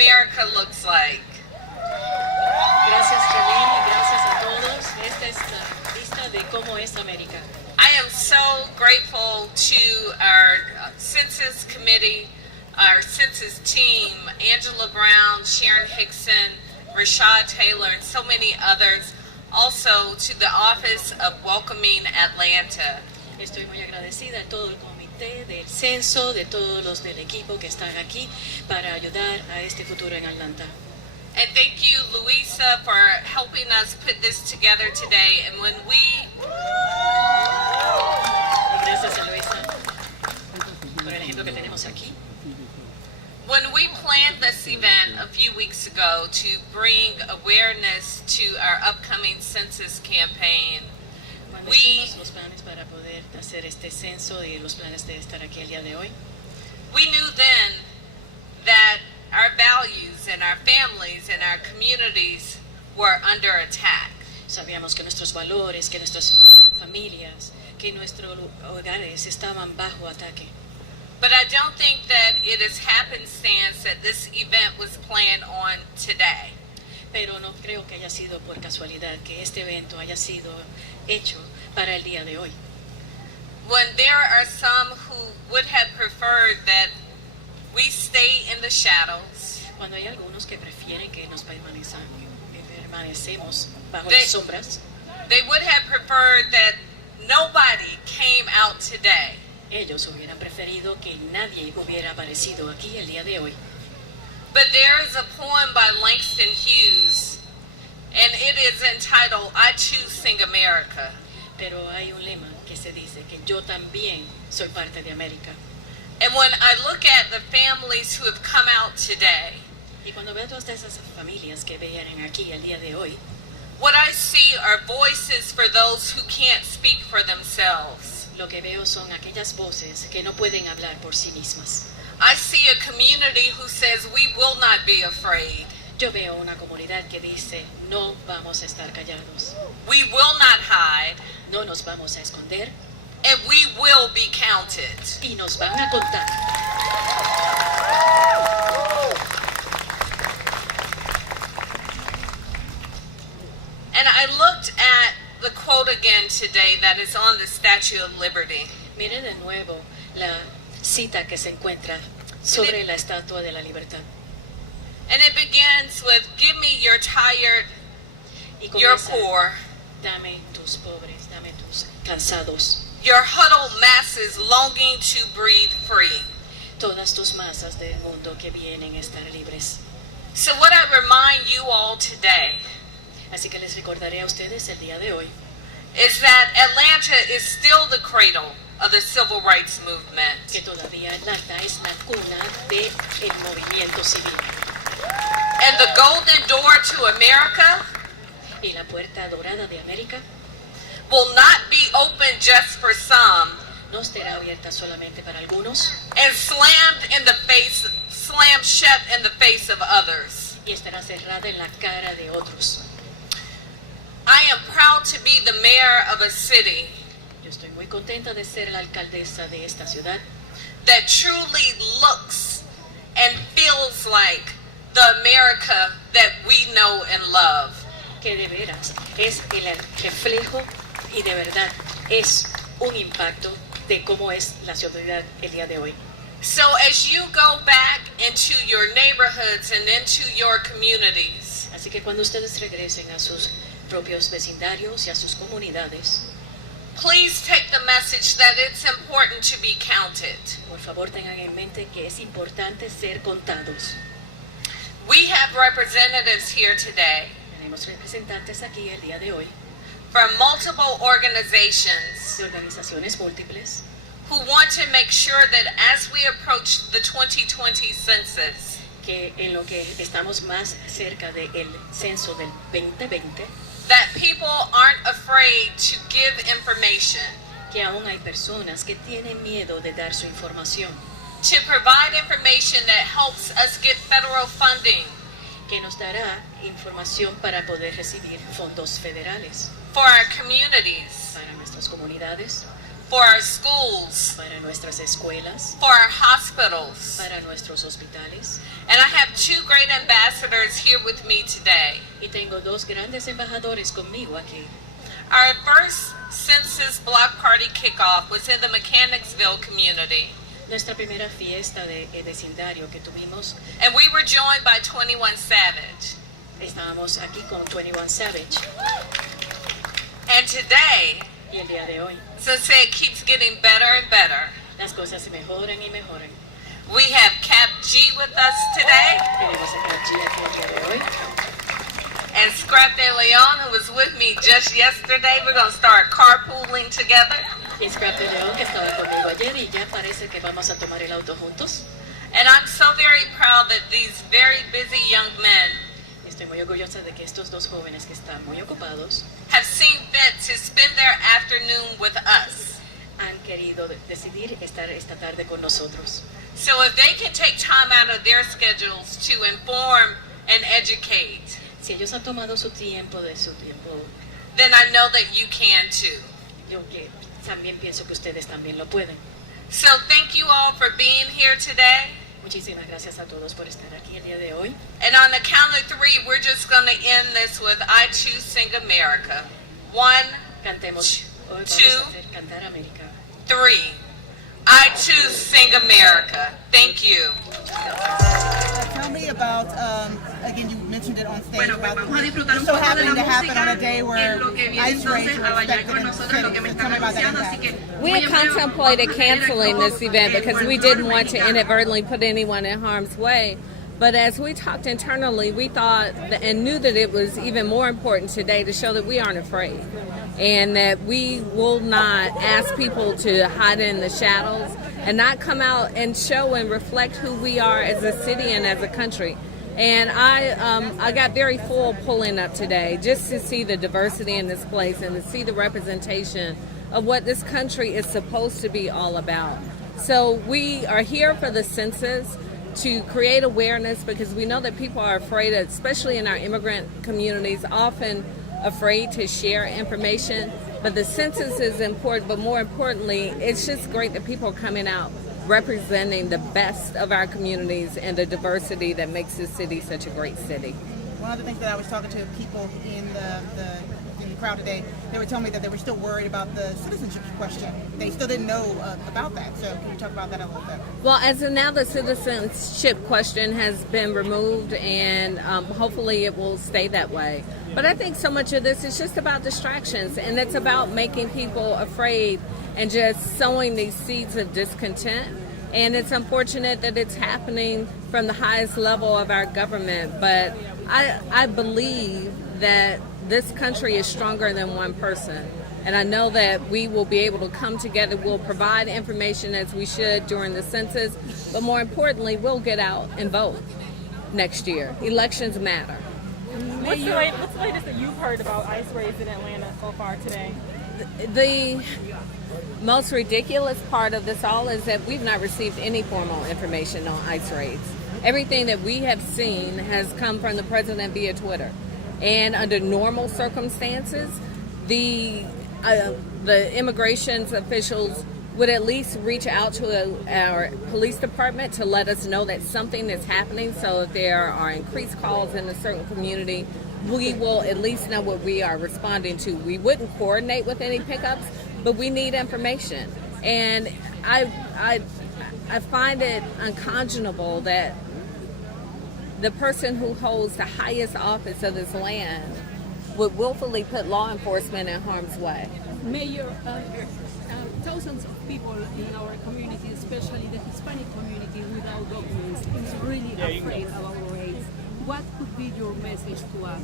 America looks like. Gracias, Janine, y gracias a todos. Esta es la lista de cómo es América. I am so grateful to our Census Committee, our Census team, Angela Brown, Sharon Hickson, Rashad Taylor, and so many others. Also to the Office of Welcoming Atlanta. Estoy muy agradecida a todo el comité del censo, de todos los del equipo que están aquí para ayudar a este futuro en Atlanta. And thank you, Luisa, for helping us put this together today. And when we... Gracias a Luisa por el ejemplo que tenemos aquí. When we planned this event a few weeks ago to bring awareness to our upcoming census campaign, Cuando hicimos los planes para poder hacer este censo y los planes de estar aquí el día de hoy, we knew then that our values and our families and our communities were under attack. sabíamos que nuestros valores, que nuestras familias, que nuestros hogares estaban bajo ataque. But I don't think that it is happenstance that this event was planned on today. Pero no creo que haya sido por casualidad que este evento haya sido hecho para el día de hoy. When there are some who would have preferred that we stay in the shadows, Cuando hay algunos que prefieren que nos permanecemos bajo las sombras, they would have preferred that nobody came out today. ellos hubieran preferido que nadie hubiera aparecido aquí el día de hoy. But there is a poem by Langston Hughes, and it is entitled, I Choose Sing America. Pero hay un lema que se dice que yo también soy parte de América. And when I look at the families who have come out today, Y cuando veo todas esas familias que vienen aquí el día de hoy, what I see are voices for those who can't speak for themselves. lo que veo son aquellas voces que no pueden hablar por sí mismas. I see a community who says we will not be afraid. Yo veo una comunidad que dice, no vamos a estar callados, We will not hide, no nos vamos a esconder and we will be counted. y nos van a contar. And I looked at the quote again today that is on the Statue of Liberty. Mire de nuevo la cita que se encuentra sobre la Estatua de la Libertad. And it begins with, give me your tired, Y your comienza, poor, dame tus pobres, dame tus cansados, your huddled masses longing to breathe free. todas tus masas del mundo que vienen a estar libres. So what I remind you all today Así que les recordaré a ustedes el día de hoy is that Atlanta is still the cradle of the civil rights movement. que todavía Atlanta es la cuna del movimiento civil. And the golden door to America Y la puerta dorada de América will not be open just for some no estará abierta solamente para algunos and slammed shut in the face of others. y estará cerrada en la cara de otros. I am proud to be the mayor of a city Yo estoy muy contenta de ser la alcaldesa de esta ciudad that truly looks and feels like the America that we know and love. que de veras es el reflejo y de verdad es un impacto de cómo es la ciudad el día de hoy. So as you go back into your neighborhoods and into your communities, Así que cuando ustedes regresen a sus propios vecindarios y a sus comunidades, please take the message that it's important to be counted. por favor tengan en mente que es importante ser contados. We have representatives here today Tenemos representantes aquí el día de hoy from multiple organizations de organizaciones múltiples who want to make sure that as we approach the 2020 census, que en lo que estamos más cerca del censo del 2020, that people aren't afraid to give information, que aún hay personas que tienen miedo de dar su información, to provide information that helps us get federal funding que nos dará información para poder recibir fondos federales for our communities, para nuestras comunidades, for our schools, para nuestras escuelas, for our hospitals. para nuestros hospitales. And I have two great ambassadors here with me today. Y tengo dos grandes embajadores conmigo aquí. Our first Census Block Party kickoff was in the Mechanicsville community. Nuestra primera fiesta de vecindario que tuvimos, And we were joined by 21 Savage. estábamos aquí con 21 Savage. And today, Y el día de hoy, since it keeps getting better and better, las cosas se mejoran y mejoran. we have Cap G with us today, Tenemos a G aquí el día de hoy. and Scrap de Leon, who was with me just yesterday. We're going to start carpooling together. Y Scrap de León, que estaba conmigo ayer, y ya parece que vamos a tomar el auto juntos. And I'm so very proud that these very busy young men Estoy muy orgullosa de que estos dos jóvenes que están muy ocupados have seen fit to spend their afternoon with us. han querido decidir estar esta tarde con nosotros. So if they can take time out of their schedules to inform and educate, Si ellos han tomado su tiempo, then I know that you can too. yo que también pienso que ustedes también lo pueden. So thank you all for being here today. Muchísimas gracias a todos por estar aquí el día de hoy. And on the count of three, we're just going to end this with I Choose Sing America. 1, Cantemos. Hoy vamos Two. a hacer Cantar América. 3. I choose Sing America. Thank you. Tell me about, again, you mentioned it on stage. Bueno, pues about vamos a disfrutar un so poco de happening la to happen on a day música where en lo que viene ice raids entonces were a bailar expected con in nosotros lo que me cities. están Tell me about that anunciando, así impact. que We muy had en breve contemplated vamos a tener canceling el this event because we folclore didn't want to mexicano. inadvertently put anyone in harm's way. But as we talked internally, we thought and knew that it was even more important today to show that we aren't afraid and that we will not ask people to hide in the shadows and not come out and show and reflect who we are as a city and as a country. And I got very full pulling up today just to see the diversity in this place and to see the representation of what this country is supposed to be all about. So we are here for the census to create awareness because we know that people are afraid, especially in our immigrant communities, often afraid to share information. But the census is important, but more importantly, it's just great that people are coming out representing the best of our communities and the diversity that makes this city such a great city. One of the things that I was talking to people in the crowd today, they were telling me that they were still worried about the citizenship question. They still didn't know about that. So can you talk about that a little bit? Well, as of now, the citizenship question has been removed, and hopefully it will stay that way. But I think so much of this is just about distractions, and it's about making people afraid and just sowing these seeds of discontent. And it's unfortunate that it's happening from the highest level of our government. But I believe that this country is stronger than one person. And I know that we will be able to come together. We'll provide information as we should during the census. But more importantly, we'll get out and vote next year. Elections matter. What's the latest that you've heard about ICE raids in Atlanta so far today? The most ridiculous part of this all is that we've not received any formal information on ICE raids. Everything that we have seen has come from the president via Twitter. And under normal circumstances, the immigration officials would at least reach out to our police department to let us know that something is happening. So if there are increased calls in a certain community, we will at least know what we are responding to. We wouldn't coordinate with any pickups, but we need information. And I find it unconscionable that the person who holds the highest office of this land would willfully put law enforcement in harm's way. Mayor, thousands of people in our community, especially the Hispanic community without documents, is really afraid about raids. What could be your message to us?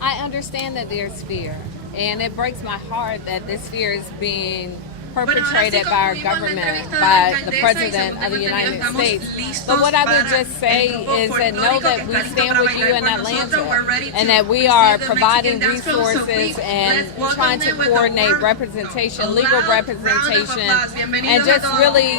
I understand that there's fear, and it breaks my heart that this fear is being perpetrated by our government, by the President of the United States. But what I would just say is that know that we stand with you in Atlanta and that we are providing resources and trying to coordinate representation, legal representation, and just really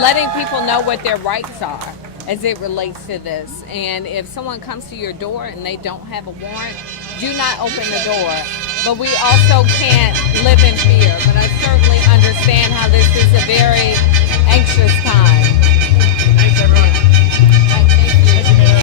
letting people know what their rights are as it relates to this. And if someone comes to your door and they don't have a warrant, do not open the door but we also can't live in fear. But I certainly understand how this is a very anxious time.